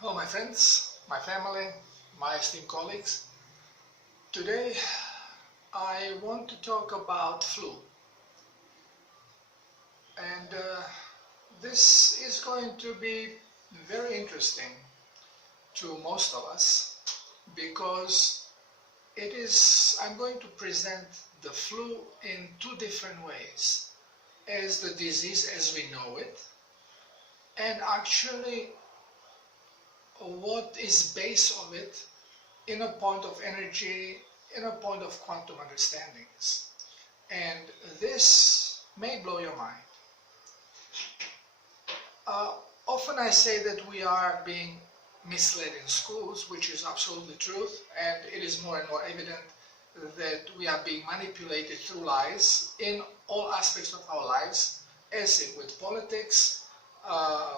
Hello my friends, my family, my esteemed colleagues. Today I want to talk about flu, and this is going to be very interesting to most of us because I'm going to present the flu in two different ways: as the disease as we know it, and actually what is base of it in a point of energy, in a point of quantum understandings. And this may blow your mind. Often I say that we are being misled in schools, which is absolutely truth, and it is more and more evident that we are being manipulated through lies in all aspects of our lives, as if with politics.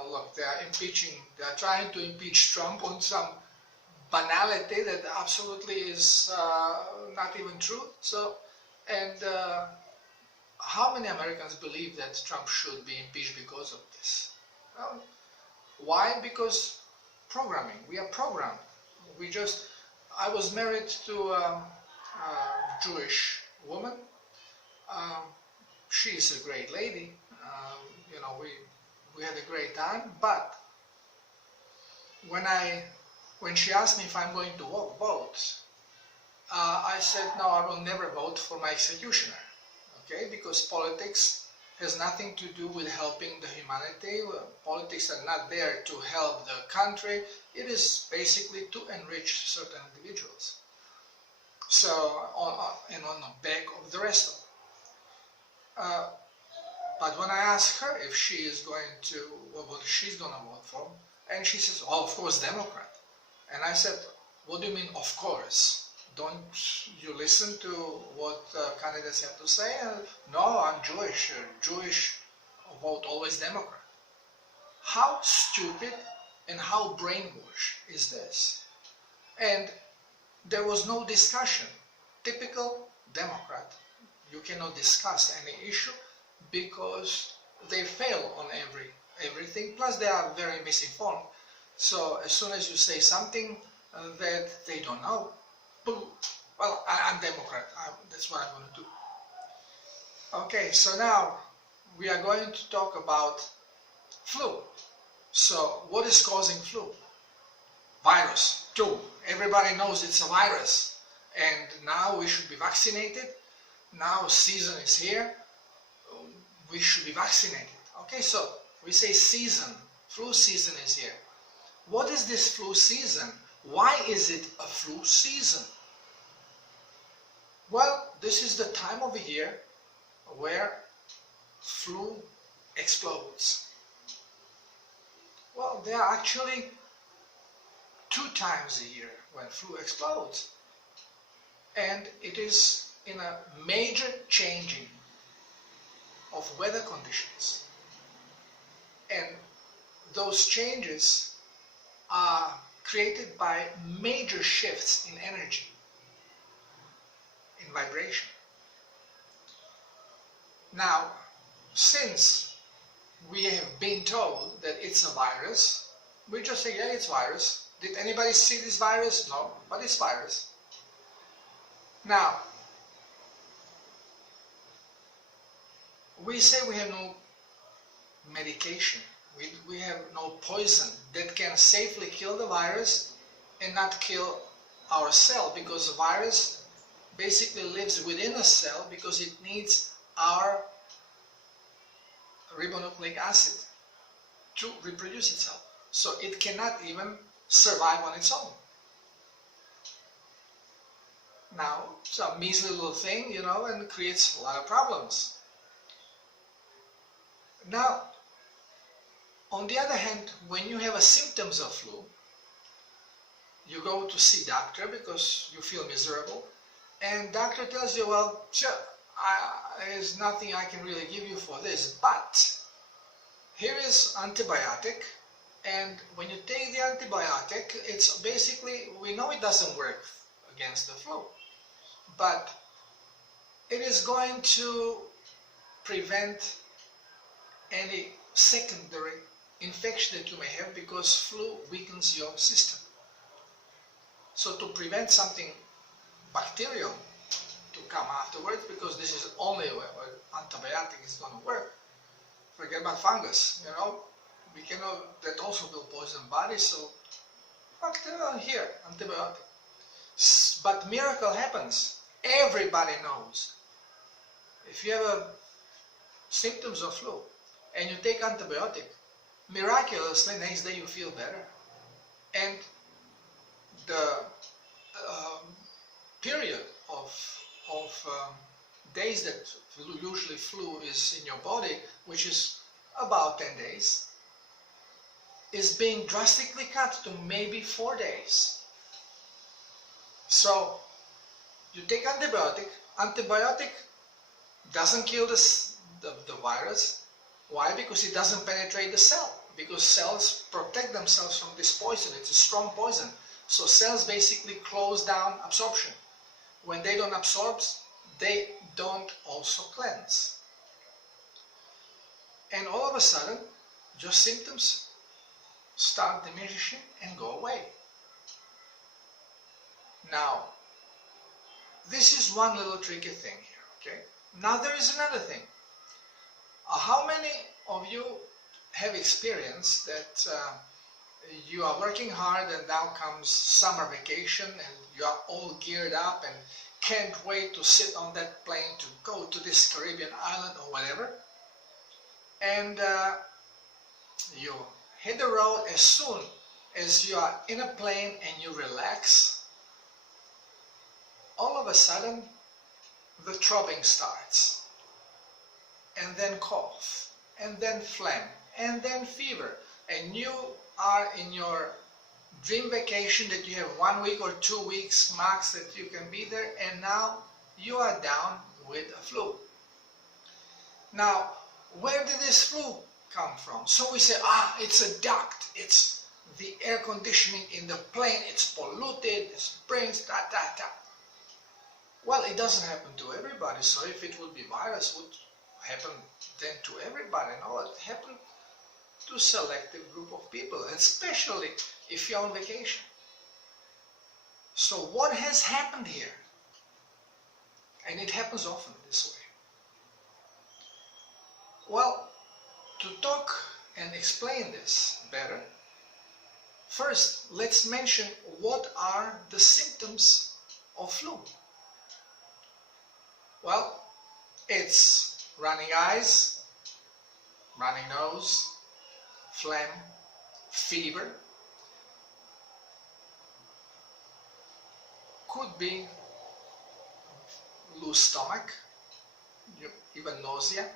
Look, they are trying to impeach Trump on some banality that absolutely is not even true. How many Americans believe that Trump should be impeached because of this? Well, why? Because programming. We are programmed. I was married to a Jewish woman. She is a great lady. We had a great time, but when she asked me if I'm going to vote, I said no, I will never vote for my executioner, okay? Because politics has nothing to do with helping the humanity. Politics are not there to help the country. It is basically to enrich certain individuals. So, on the back of the rest of them. But when I asked her if she is going to, what she's going to vote for, and she says, oh, of course, Democrat. And I said, what do you mean, of course? Don't you listen to what candidates have to say? No, I'm Jewish. Jewish vote always Democrat. How stupid and how brainwashed is this? And there was no discussion. Typical Democrat. You cannot discuss any issue because they fail on everything. Plus, they are very misinformed. So as soon as you say something that they don't know, boom, well, I'm Democrat. That's what I'm going to do. Okay, so now we are going to talk about flu. So what is causing flu? Virus. Two. Everybody knows it's a virus. And now we should be vaccinated. Now season is here. We should be vaccinated. Okay, so we say season. Flu season is here. What is this flu season? Why is it a flu season? Well, this is the time of the year where flu explodes. Well, there are actually 2 times a year when flu explodes. And it is in a major changing of weather conditions. And those changes are created by major shifts in energy, in vibration. Now, since we have been told that it's a virus, we just say, yeah, it's virus. Did anybody see this virus? No, but it's virus. Now, we say we have no medication, we have no poison that can safely kill the virus and not kill our cell, because the virus basically lives within a cell because it needs our ribonucleic acid to reproduce itself. So it cannot even survive on its own. Now, it's a measly little thing, and creates a lot of problems. Now, on the other hand, when you have symptoms of flu, you go to see doctor because you feel miserable, and doctor tells you, well, sure, there's nothing I can really give you for this, but here is antibiotic, and when you take the antibiotic, it's basically, we know it doesn't work against the flu, but it is going to prevent any secondary infection that you may have, because flu weakens your system. So to prevent something bacterial to come afterwards, because this is only where antibiotic is going to work, forget about fungus, you know, we cannot, that also will poison body, so bacterial here, antibiotic. But miracle happens. Everybody knows. If you have symptoms of flu and you take antibiotic, miraculously next day you feel better. And the period of days that usually flu is in your body, which is about 10 days, is being drastically cut to maybe 4 days. So you take antibiotic doesn't kill the virus. Why? Because it doesn't penetrate the cell, because cells protect themselves from this poison. It's a strong poison. So cells basically close down absorption. When they don't absorb, they don't also cleanse. And all of a sudden, your symptoms start diminishing and go away. Now, this is one little tricky thing here, okay? Now there is another thing. How many of you have experienced that you are working hard and now comes summer vacation and you are all geared up and can't wait to sit on that plane to go to this Caribbean island or whatever, and you hit the road as soon as you are in a plane and you relax, all of a sudden the throbbing starts, and then cough, and then phlegm, and then fever, and you are in your dream vacation that you have 1 week or 2 weeks max that you can be there, and now you are down with a flu. Now, where did this flu come from? So we say, it's a duct, it's the air conditioning in the plane, it's polluted, it springs, Well, it doesn't happen to everybody, so if it would be virus, it would happen then to everybody. No, it happened to a selective group of people, especially if you're on vacation. So what has happened here? And it happens often this way. Well, to talk and explain this better, first let's mention what are the symptoms of flu. Well, it's running eyes, running nose, phlegm, fever, could be loose stomach, even nausea,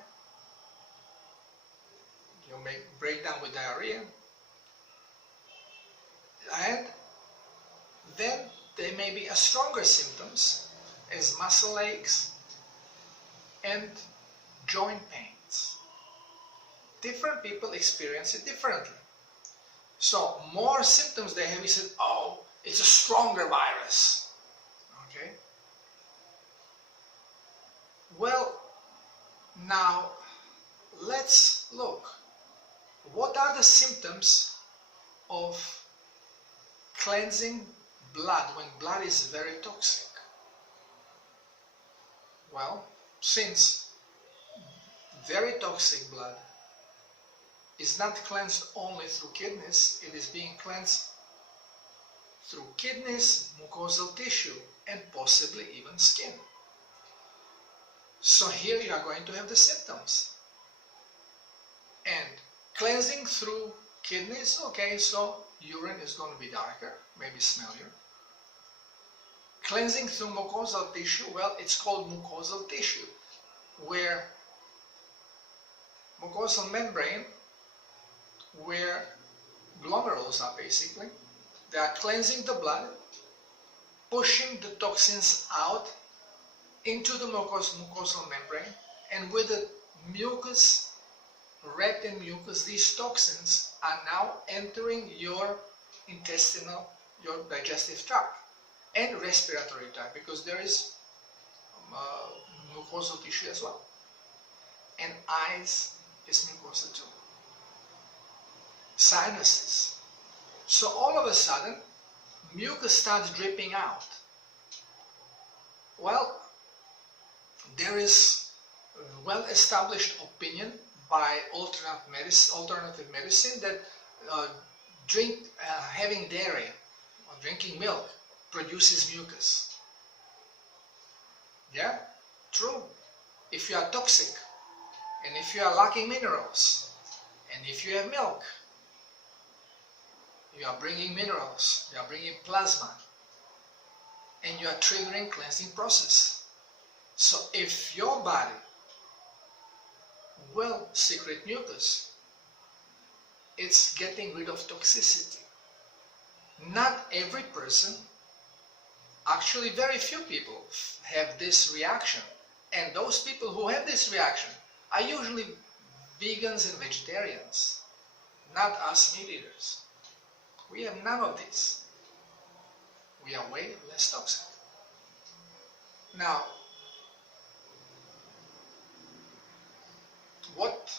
you may break down with diarrhea, and then there may be a stronger symptoms as muscle aches and joint pains. Different people experience it differently. So more symptoms they have, we said, oh, it's a stronger virus. Okay. Well, now let's look. What are the symptoms of cleansing blood when blood is very toxic? Well, since very toxic blood is not cleansed only through kidneys, it is being cleansed through kidneys, mucosal tissue, and possibly even skin. So here you are going to have the symptoms. And cleansing through kidneys, okay, so urine is going to be darker, maybe smellier. Cleansing through mucosal tissue, well, it's called mucosal tissue, where mucosal membrane, where glomerulus are basically, they are cleansing the blood, pushing the toxins out into the mucosal membrane, and with the mucus, red and mucus, these toxins are now entering your intestinal, your digestive tract and respiratory tract, because there is mucosal tissue as well, and eyes is mucosa too. sinuses. So all of a sudden, mucus starts dripping out. Well, there is a well-established opinion by alternative medicine that having dairy or drinking milk produces mucus. Yeah, true. If you are toxic, and if you are lacking minerals, and if you have milk, you are bringing minerals, you are bringing plasma, and you are triggering cleansing process. So if your body will secrete mucus, it's getting rid of toxicity. Not every person, actually very few people have this reaction, and those people who have this reaction are usually vegans and vegetarians, not us meat eaters. We have none of this. We are way less toxic. Now, what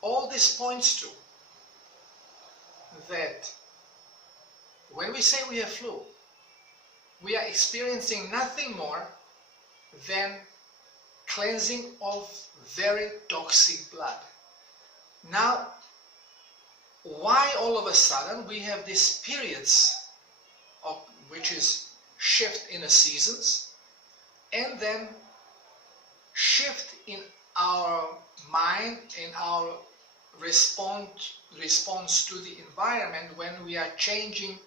all this points to, that when we say we have flu, we are experiencing nothing more than cleansing of very toxic blood. Now, why all of a sudden we have these periods of which is shift in the seasons, and then shift in our mind, in our response to the environment when we are changing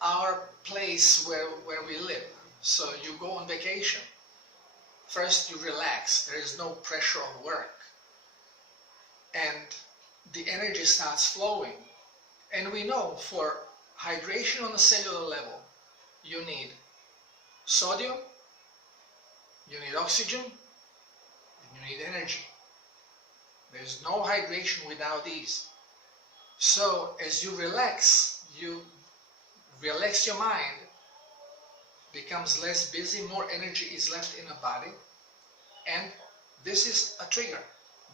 our place where we live. So you go on vacation. First you relax, there is no pressure of work, and the energy starts flowing. And we know for hydration on a cellular level, you need sodium, you need oxygen, and you need energy. There's no hydration without these. So as you relax your mind, becomes less busy, more energy is left in the body, and this is a trigger.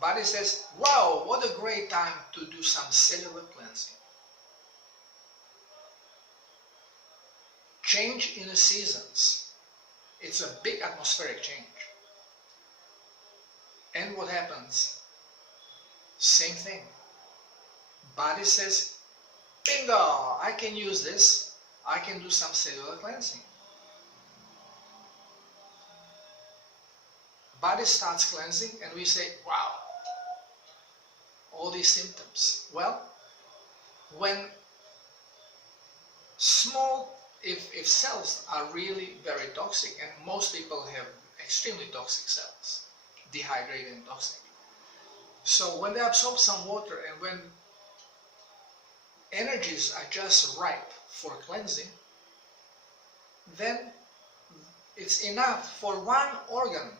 Body says, wow, what a great time to do some cellular cleansing. Change in the seasons. It's a big atmospheric change. And what happens? Same thing. Body says, bingo, I can use this. I can do some cellular cleansing. Body starts cleansing and we say, wow, all these symptoms. Well, when if cells are really very toxic, and most people have extremely toxic cells, dehydrated and toxic. So when they absorb some water and when energies are just ripe for cleansing, then it's enough for one organ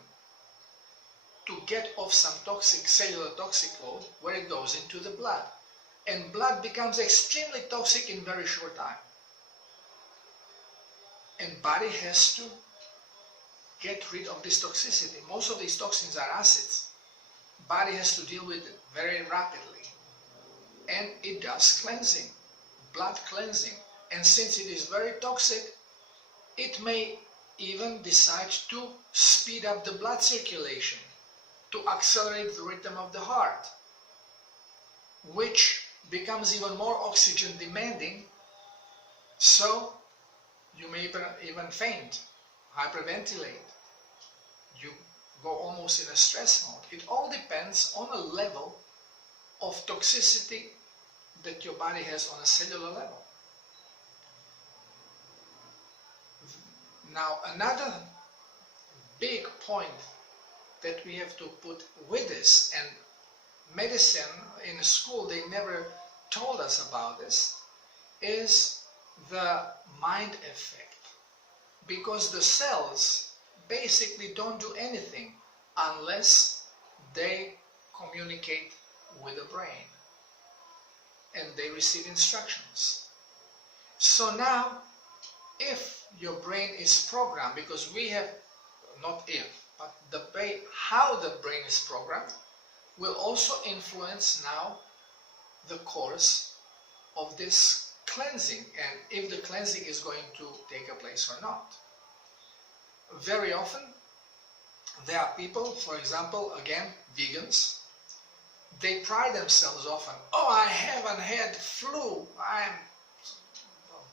to get off some toxic, cellular toxic load, where it goes into the blood. And blood becomes extremely toxic in very short time. And body has to get rid of this toxicity. Most of these toxins are acids. Body has to deal with it very rapidly. And it does cleansing, blood cleansing. And since it is very toxic, it may even decide to speed up the blood circulation, to accelerate the rhythm of the heart, which becomes even more oxygen demanding, so you may even faint, hyperventilate, you go almost in a stress mode. It all depends on a level of toxicity that your body has on a cellular level. Now, another big point that we have to put with this, and medicine in school they never told us about this, is the mind effect. Because the cells basically don't do anything unless they communicate with the brain and they receive instructions. So now, if your brain is programmed, because we have, not if, but how the brain is programmed, will also influence now the course of this cleansing, and if the cleansing is going to take a place or not. Very often there are people, for example, again, vegans, they pride themselves often, oh, I haven't had flu, I'm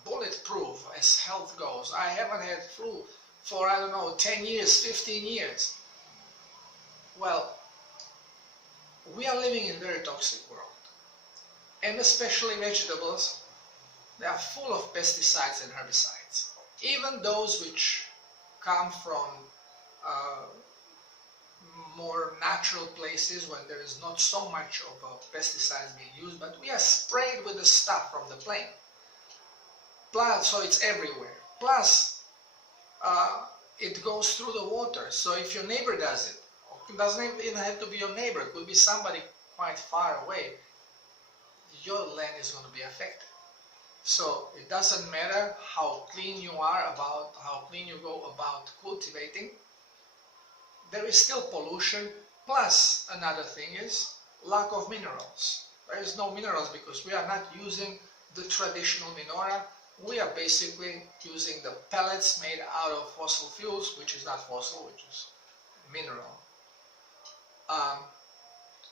bulletproof as health goes, I haven't had flu for, I don't know, 10 years, 15 years. Well, we are living in a very toxic world, and especially vegetables, they are full of pesticides and herbicides. Even those which come from more natural places when there is not so much of pesticides being used, but we are sprayed with the stuff from the plane. Plus, so it's everywhere. Plus, it goes through the water. So if your neighbor does it, it doesn't even have to be your neighbor, it could be somebody quite far away, your land is going to be affected. So it doesn't matter how clean you are, about how clean you go about cultivating, there is still pollution. Plus, another thing is lack of minerals. There is no minerals because we are not using the traditional menorah. We are basically using the pellets made out of fossil fuels, which is not fossil, which is mineral,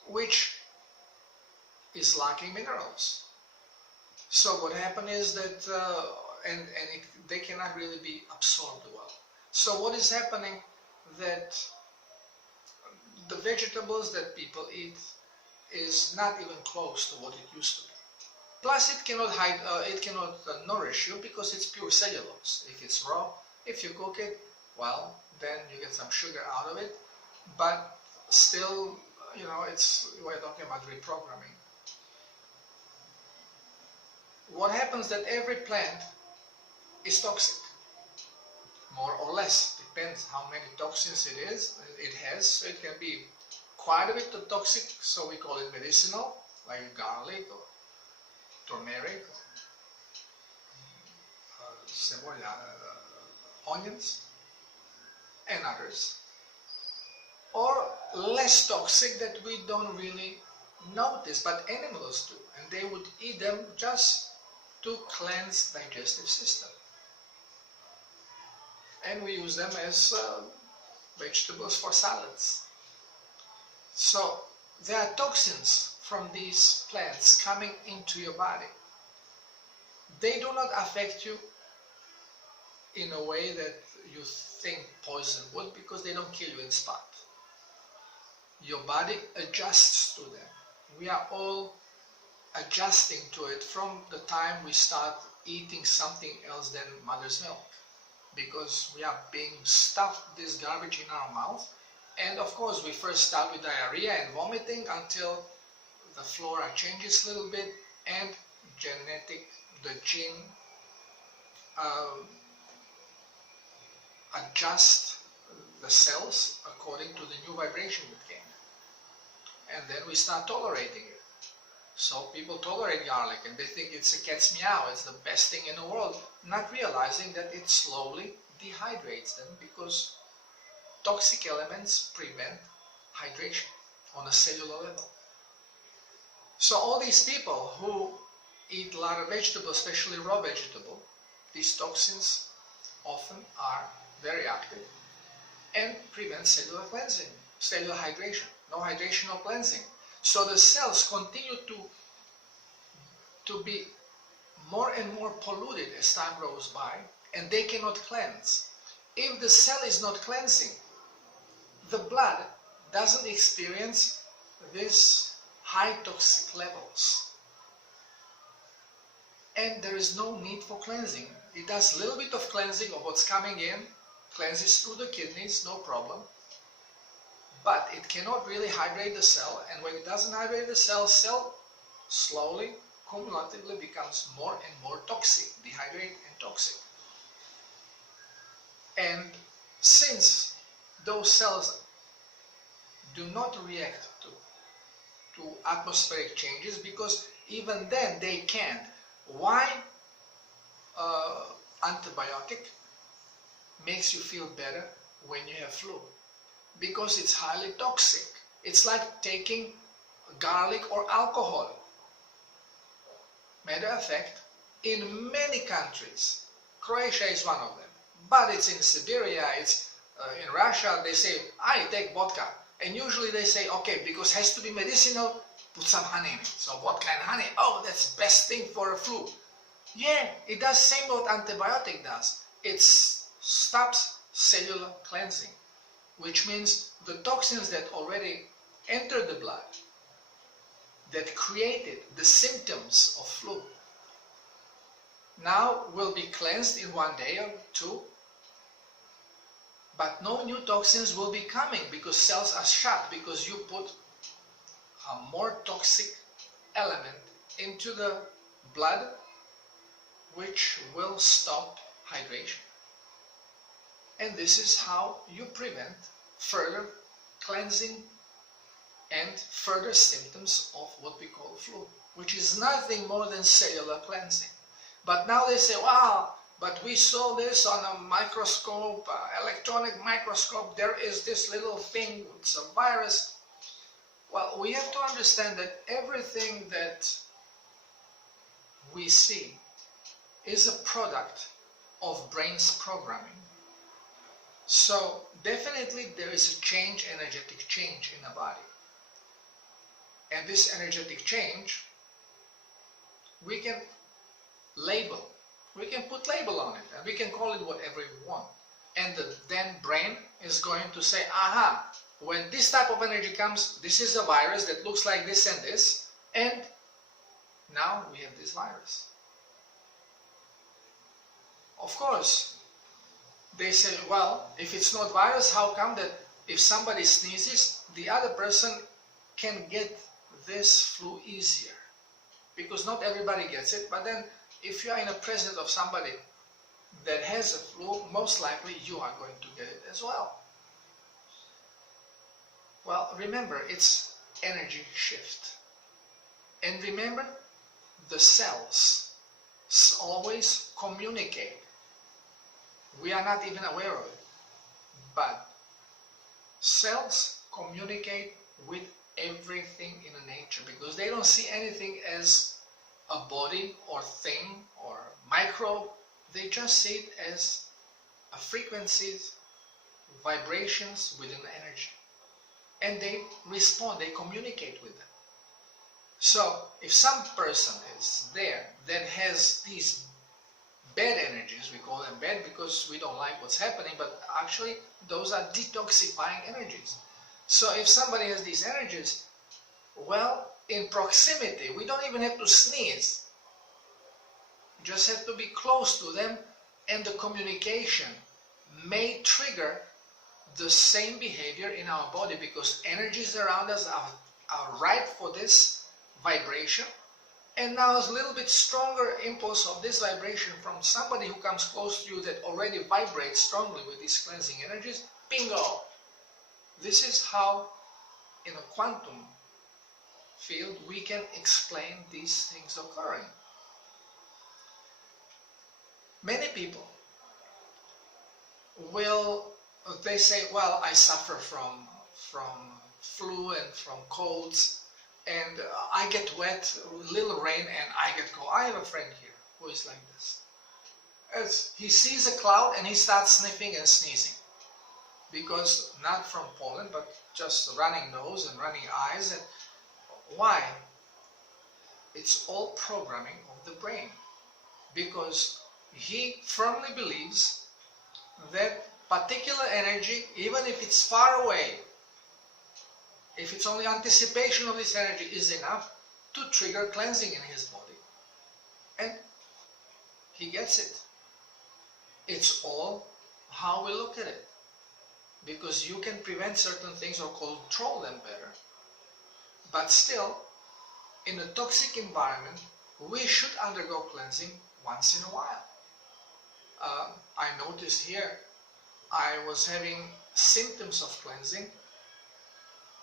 which is lacking minerals. So what happens is that, they cannot really be absorbed well. So what is happening, that the vegetables that people eat is not even close to what it used to be. Plus, it cannot nourish you because it's pure cellulose. If it's raw, if you cook it, well, then you get some sugar out of it. But still, you know, we're talking about reprogramming. What happens that every plant is toxic, more or less, depends how many toxins it has. So it can be quite a bit of toxic, so we call it medicinal, like garlic or turmeric, onions, and others. Or less toxic that we don't really notice, but animals do, and they would eat them just to cleanse digestive system. And we use them as vegetables for salads. So there are toxins from these plants coming into your body. They do not affect you in a way that you think poison would, because they don't kill you in spot. Your body adjusts to them. We are all adjusting to it from the time we start eating something else than mother's milk, because we are being stuffed this garbage in our mouth. And of course we first start with diarrhea and vomiting until the flora changes a little bit and the gene adjust the cells according to the new vibration that came. And then we start tolerating it. So people tolerate garlic and they think it's a cat's meow, it's the best thing in the world, not realizing that it slowly dehydrates them, because toxic elements prevent hydration on a cellular level. So all these people who eat a lot of vegetables, especially raw vegetable, these toxins often are very active and prevent cellular cleansing, cellular hydration. No hydration, no cleansing. So the cells continue to be more and more polluted as time goes by, and they cannot cleanse. If the cell is not cleansing, the blood doesn't experience these high toxic levels. And there is no need for cleansing. It does a little bit of cleansing of what's coming in, cleanses through the kidneys, no problem. But it cannot really hydrate the cell, and when it doesn't hydrate the cell slowly, cumulatively becomes more and more toxic, dehydrated and toxic. And since those cells do not react to atmospheric changes, because even then they can't. Why antibiotic makes you feel better when you have flu? Because it's highly toxic. It's like taking garlic or alcohol. Matter of fact, in many countries, Croatia is one of them, but it's in Siberia, it's in Russia, they say, I take vodka. And usually they say, okay, because it has to be medicinal, put some honey in it. So vodka and honey, oh, that's the best thing for a flu. Yeah, it does the same what antibiotic does. It stops cellular cleansing, which means the toxins that already entered the blood, that created the symptoms of flu, now will be cleansed in 1 day or 2, but no new toxins will be coming because cells are shut, because you put a more toxic element into the blood, which will stop hydration. And this is how you prevent further cleansing and further symptoms of what we call flu, which is nothing more than cellular cleansing. But now they say, wow, but we saw this on a microscope, electronic microscope, there is this little thing, it's a virus. Well, we have to understand that everything that we see is a product of brain's programming. So definitely there is a change, energetic change in the body. And this energetic change, we can label. We can put label on it and we can call it whatever we want. And the then brain is going to say, aha, when this type of energy comes, this is a virus that looks like this and this, and now we have this virus. Of course, they say, well, if it's not virus, how come that if somebody sneezes, the other person can get this flu easier? Because not everybody gets it, but then if you are in the presence of somebody that has a flu, most likely you are going to get it as well. Well, remember, it's energy shift. And remember, the cells always communicate. We are not even aware of it, but cells communicate with everything in nature because they don't see anything as a body or thing or microbe. They just see it as a frequencies, vibrations within the energy, and they respond, they communicate with them. So if some person is there that has these bad energies, we call them bad because we don't like what's happening, but actually those are detoxifying energies. So if somebody has these energies, well, in proximity, we don't even have to sneeze. You just have to be close to them, and the communication may trigger the same behavior in our body because energies around us are ripe for this vibration. And now a little bit stronger impulse of this vibration from somebody who comes close to you that already vibrates strongly with these cleansing energies, bingo! This is how in a quantum field we can explain these things occurring. Many people they say, well, I suffer from flu and from colds, and I get wet, little rain, and I get cold. I have a friend here who is like this. As he sees a cloud and he starts sniffing and sneezing. Because not from pollen, but just running nose and running eyes. And why? It's all programming of the brain. Because he firmly believes that particular energy, even if it's far away, if it's only anticipation of this energy, is enough to trigger cleansing in his body. And he gets it. It's all how we look at it. Because you can prevent certain things or control them better. But still, in a toxic environment, we should undergo cleansing once in a while. I noticed here, I was having symptoms of cleansing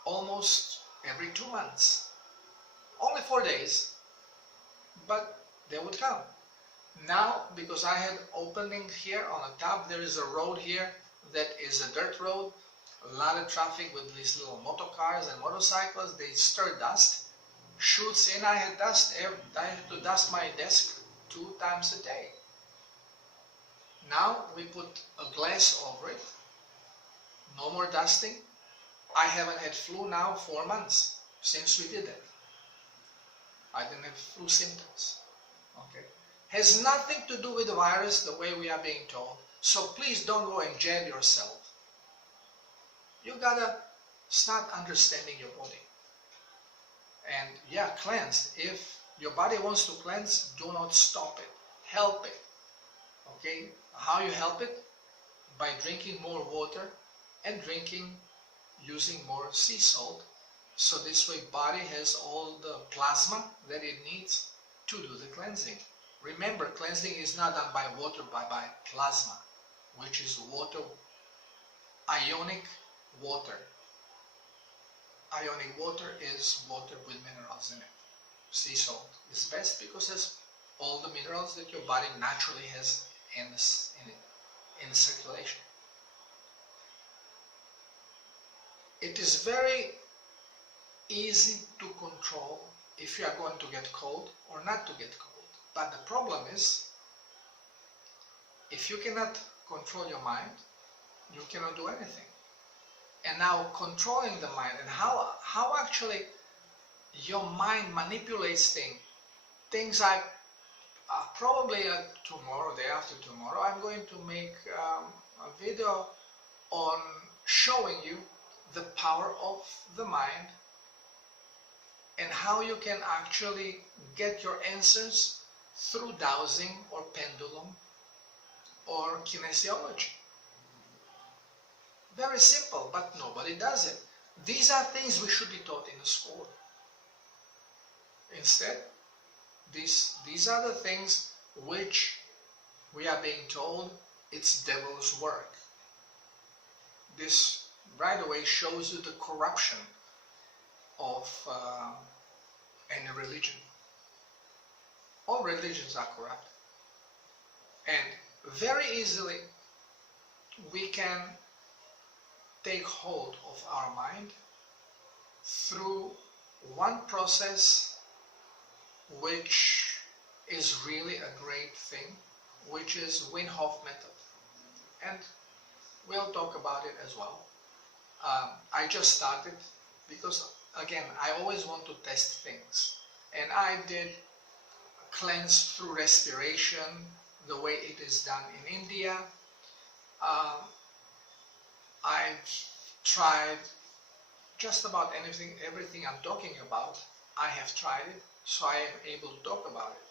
almost every 2 months. Only 4 days, but they would come. Now, because I had opening here on a top, there is a road here that is a dirt road. a lot of traffic with these little motor cars and motorcycles. They stir dust, shoots in. I had to dust my desk 2 times a day. Now we put a glass over it. No more dusting. I haven't had flu now 4 months since we did it. I didn't have flu symptoms. Okay. Has nothing to do with the virus the way we are being told. So please don't go and jail yourself. You gotta start understanding your body. And yeah, cleanse. If your body wants to cleanse, do not stop it. Help it. Okay? How you help it? By drinking more water and using more sea salt. So this way body has all the plasma that it needs to do the cleansing. Remember, cleansing is not done by water, but by plasma, which is water, ionic water. Ionic water is water with minerals in it. Sea salt is best because it has all the minerals that your body naturally has in circulation. It is very easy to control if you are going to get cold or not to get cold. But the problem is, if you cannot control your mind, you cannot do anything. And now controlling the mind and how actually your mind manipulates things I probably tomorrow, day after tomorrow, I'm going to make a video on showing you the power of the mind and how you can actually get your answers through dowsing or pendulum or kinesiology. Very simple, but nobody does it. These are things we should be taught in the school. Instead, these are the things which we are being told it's devil's work. This right away shows you the corruption of any religion. All religions are corrupt. And very easily we can take hold of our mind through one process which is really a great thing, which is Wim-Hof method. And we'll talk about it as well. I just started because, again, I always want to test things. And I did cleanse through respiration, the way it is done in India. I've tried just about everything I'm talking about. I have tried it, so I am able to talk about it.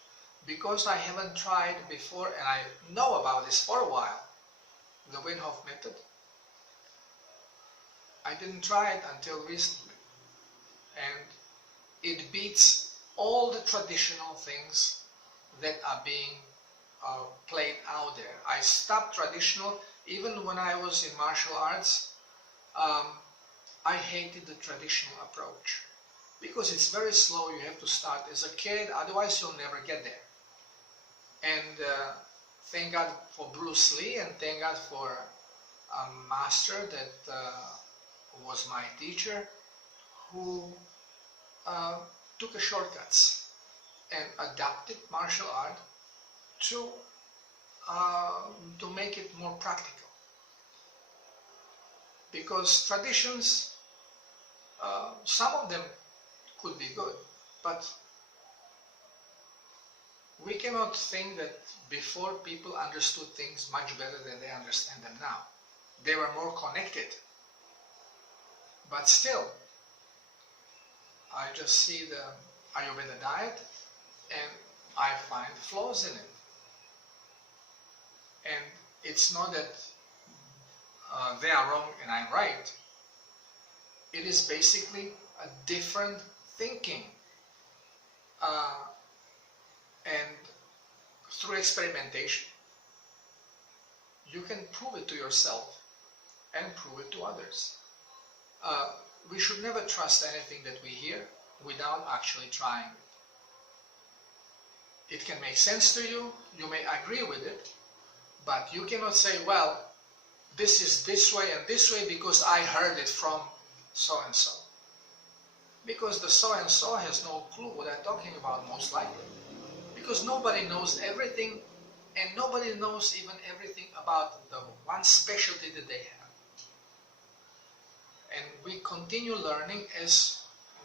Because I haven't tried before, and I know about this for a while, the Wim-Hof method, I didn't try it until recently. And it beats all the traditional things that are being played out there. I stopped traditional, even when I was in martial arts. I hated the traditional approach because it's very slow. You have to start as a kid, otherwise you'll never get there. And thank God for Bruce Lee, and thank God for a master that was my teacher, who took shortcuts and adapted martial art to make it more practical. Because traditions, some of them could be good, but we cannot think that before people understood things much better than they understand them now. They were more connected. But still, I just see the Ayurveda diet and I find flaws in it. And it's not that they are wrong and I'm right. It is basically a different thinking. And through experimentation, you can prove it to yourself and prove it to others. We should never trust anything that we hear without actually trying it. It can make sense to you, you may agree with it, but you cannot say, well, this is this way and this way because I heard it from so and so. Because the so and so has no clue what I'm talking about, most likely. Because nobody knows everything, and nobody knows even everything about the one specialty that they have. And we continue learning as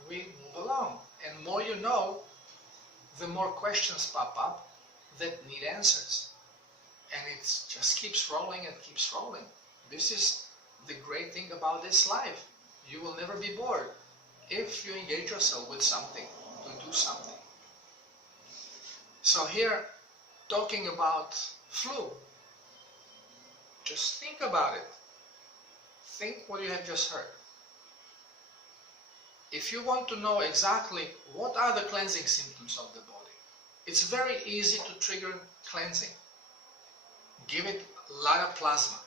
we move along. And more you know, the more questions pop up that need answers. And it just keeps rolling and keeps rolling. This is the great thing about this life. You will never be bored if you engage yourself with something, to do something. So here, talking about flu, just think about it. Think what you have just heard. If you want to know exactly what are the cleansing symptoms of the body, it's very easy to trigger cleansing. Give it a lot of plasma.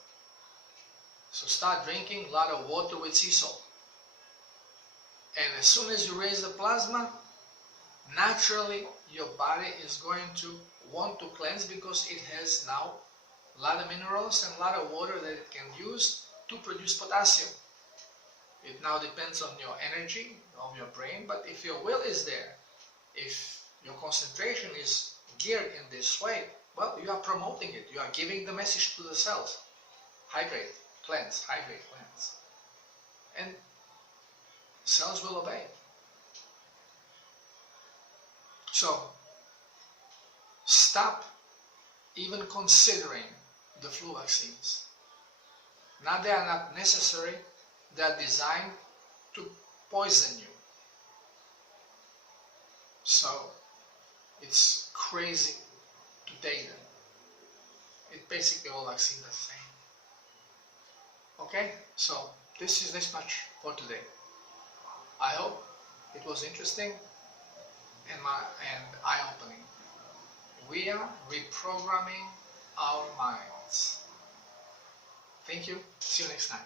So start drinking a lot of water with sea salt. And as soon as you raise the plasma, naturally your body is going to want to cleanse because it has now a lot of minerals and a lot of water that it can use to produce potassium. It now depends on your energy, of your brain, but if your will is there, if your concentration is geared in this way, well, you are promoting it. You are giving the message to the cells. Hydrate, cleanse, hydrate, cleanse. And cells will obey. So, stop even considering the flu vaccines. Now they are not necessary, they are designed to poison you. So, it's crazy to take them. It basically all vaccines are the same. Okay, so this is this much for today. I hope it was interesting and eye-opening. We are reprogramming our minds. Thank you. See you next time.